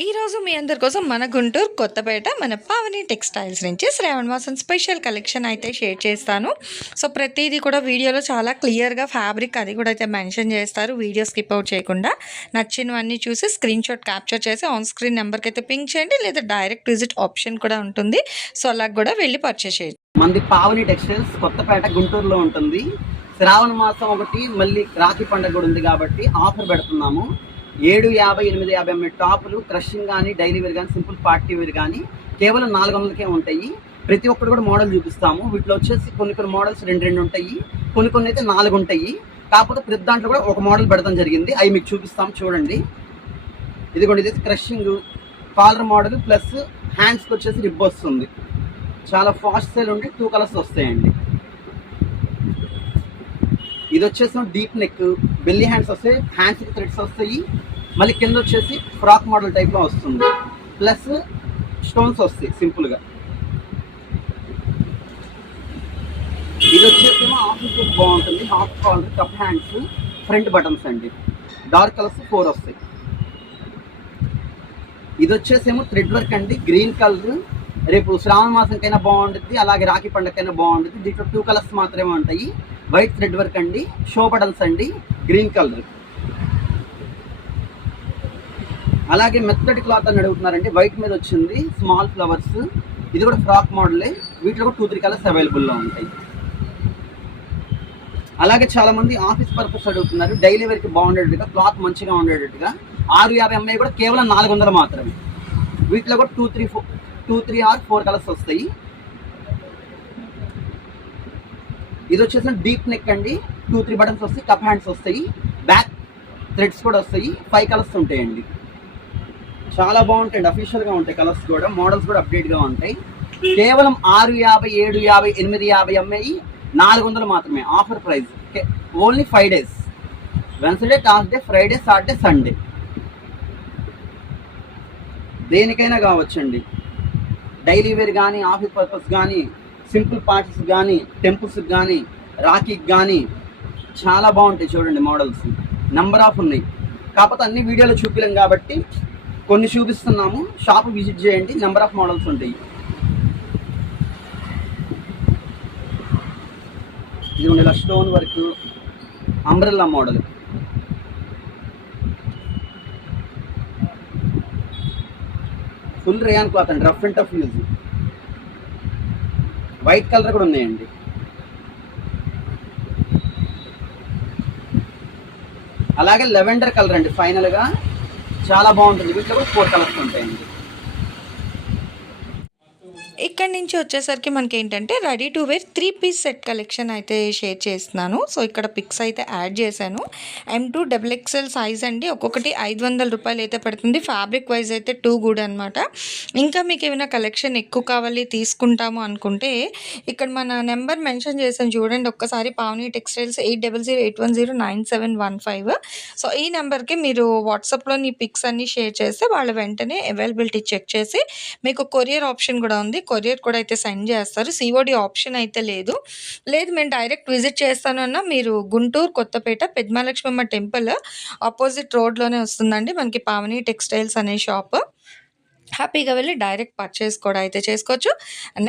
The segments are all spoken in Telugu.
ఈరోజు మీ అందరి కోసం మన గుంటూరు కొత్తపేట మన పావని టెక్స్టైల్స్ నుంచి శ్రావణ మాసం స్పెషల్ కలెక్షన్ అయితే షేర్ చేస్తాను. సో ప్రతిదీ కూడా వీడియోలో చాలా క్లియర్గా ఫ్యాబ్రిక్ అది కూడా అయితే మెన్షన్ చేస్తారు. వీడియో స్కిప్ అవుట్ చేయకుండా నచ్చినవన్నీ చూసి స్క్రీన్ షాట్ క్యాప్చర్ చేసి ఆన్ స్క్రీన్ నెంబర్కి అయితే పింక్ చేయండి. లేదా డైరెక్ట్ విజిట్ ఆప్షన్ కూడా ఉంటుంది. సో అలా కూడా వెళ్ళి పర్చేస్ చేయొచ్చు మంది పావని టెక్స్టైల్స్ కొత్తపేట గుంటూరులో ఉంటుంది. శ్రావణ మాసం ఒకటి మళ్ళీ రాఖీ పండుగ కూడా ఉంది కాబట్టి ఆఫర్ పెడుతున్నాము. ఏడు యాభై ఎనిమిది యాభై ఎనిమిది టాపులు క్రషింగ్ కానీ డైలీ వేర్ కానీ సింపుల్ పార్టీ వేర్ కానీ కేవలం నాలుగు వందలకే ఉంటాయి. ప్రతి ఒక్కటి కూడా మోడల్ చూపిస్తాము. వీటిలో వచ్చేసి కొన్ని కొన్ని మోడల్స్ రెండు రెండు ఉంటాయి. కొన్ని కొన్ని అయితే నాలుగు ఉంటాయి. కాకపోతే ప్రతి దాంట్లో కూడా ఒక మోడల్ పెడతాం జరిగింది. అవి మీకు చూపిస్తాం చూడండి. ఇదిగోండి ఇది క్రషింగ్ కాలర్ మోడల్ ప్లస్ హ్యాండ్స్కి వచ్చేసి రిబ్ వస్తుంది. చాలా ఫాస్ట్ సేల్ ఉండి టూ కలర్స్ వస్తాయండి. ఇది వచ్చేసి డీప్ నెక్. బెల్లీ హ్యాండ్స్ వస్తాయి హ్యాండ్స్ థ్రెడ్స్ వస్తాయి. మళ్ళీ కింద వచ్చేసి ఫ్రాక్ మోడల్ టైప్లో వస్తుంది. ప్లస్ స్టోన్స్ వస్తాయి సింపుల్గా ఇది వచ్చేసి ఆఫీస్ లుక్ బాగుంటుంది. Half collar cup hands front buttons అండి. డార్క్ కలర్స్ ఫోర్ వస్తాయి. ఇది వచ్చేసేమో థ్రెడ్ వర్క్ అండి. గ్రీన్ కలర్ రేపు శ్రావణ మాసంకైనా బాగుంటుంది అలాగే రాఖీ పండగకైనా బాగుంటుంది. దీంట్లో టూ కలర్స్ మాత్రమే ఉంటాయి. వైట్ థ్రెడ్ వర్క్ అండి. షో బటన్స్ అండి. గ్రీన్ కలర్ అలాగే మెత్తటి క్లాత్ అని అడుగుతున్నారండి. వైట్ మీద వచ్చింది. స్మాల్ ఫ్లవర్స్ ఇది కూడా ఫ్రాక్ మోడలే వీటిలో కూడా టూ త్రీ కలర్స్ అవైలబుల్లో ఉంటాయి. అలాగే చాలా మంది ఆఫీస్ పర్పస్ అడుగుతున్నారు. డైలీ వేర్కి బాగుండేటట్టుగా క్లాత్ మంచిగా ఉండేటట్టుగా. ఆరు యాభై ఎంఐ కూడా కేవలం నాలుగు వందలు మాత్రమే. వీటిలో కూడా two three four two three or four colours వస్తాయి. ఇది వచ్చేసి డీప్ నెక్ అండి. టూ త్రీ బటన్స్ వస్తాయి కప్ హ్యాండ్స్ వస్తాయి. బ్యాక్ థ్రెడ్స్ కూడా వస్తాయి. ఫైవ్ కలర్స్ ఉంటాయండి. చాలా బాగుంటాయండి. అఫీషియల్గా ఉంటాయి కలర్స్ కూడా. మోడల్స్ కూడా అప్డేట్గా ఉంటాయి. కేవలం ఆరు యాభై ఏడు యాభై ఎనిమిది యాభై ఎంఐ. నాలుగు వందలు మాత్రమే. Offer price only five days Wednesday Thursday Friday Saturday Sunday దేనికైనా కావచ్చండి. డైలీ వేర్ కానీ ఆఫీస్ పర్పస్ కానీ సింపుల్ పార్టీస్ కానీ టెంపుల్స్కి కానీ రాఖీకి కానీ చాలా బాగుంటాయి చూడండి మోడల్స్. నెంబర్ ఆఫ్ ఉన్నాయి. కాకపోతే అన్ని వీడియోలో చూపించలేం కాబట్టి కొన్ని చూపిస్తున్నాము. షాప్ విజిట్ చేయండి. నెంబర్ ఆఫ్ మోడల్స్ ఉంటాయి. ఇది ఇలా stone work umbrella model full rayon cloth అండి rough and tough use. White colour కూడా ఉన్నాయండి. అలాగే లెవెండర్ కలర్ అండి ఫైనల్గా. చాలా బాగుంటుంది. వీటిలో కూడా ఫోర్ కలర్స్ ఉంటాయండి. ఇక్కడ నుంచి వచ్చేసరికి మనకి ఏంటంటే ready to wear three piece set collection అయితే షేర్ చేస్తున్నాను. సో ఇక్కడ పిక్స్ అయితే యాడ్ చేశాను. M to double XL size అండి. ఒక్కొక్కటి ఐదు వందల రూపాయలు అయితే పడుతుంది. ఫ్యాబ్రిక్ వైజ్ అయితే టూ గుడ్ అనమాట ఇంకా మీకు ఏమైనా కలెక్షన్ ఎక్కువ కావాలి తీసుకుంటాము అనుకుంటే ఇక్కడ మన నెంబర్ మెన్షన్ చేశాను చూడండి. ఒక్కసారి Pavani textiles eight double zero eight one zero nine seven one five. So ఈ నెంబర్కి మీరు వాట్సాప్లో నీ పిక్స్ అన్నీ షేర్ చేస్తే వాళ్ళు వెంటనే అవైలబిలిటీ చెక్ చేసి మీకు కొరియర్ ఆప్షన్ కూడా ఉంది. కొరియర్ కూడా అయితే సెండ్ చేస్తారు. సిఓడి ఆప్షన్ అయితే లేదు. లేదు మేము డైరెక్ట్ విజిట్ చేస్తాను అన్న మీరు గుంటూరు కొత్తపేట పెద్మలక్ష్మమ్మ టెంపుల్ ఆపోజిట్ రోడ్లోనే వస్తుందండి మనకి పావని టెక్స్టైల్స్ అనే షాప్. హ్యాపీగా వెళ్ళి డైరెక్ట్ పర్చేస్ కూడా అయితే చేసుకోవచ్చు.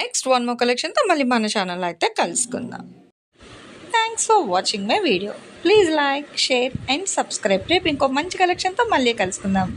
నెక్స్ట్ వన్ మో కలెక్షన్తో మళ్ళీ మన ఛానల్ అయితే కలుసుకుందాం. Thanks for watching my video please like share and subscribe రేపు ఇంకో మంచి కలెక్షన్తో మళ్ళీ కలుసుకుందాం.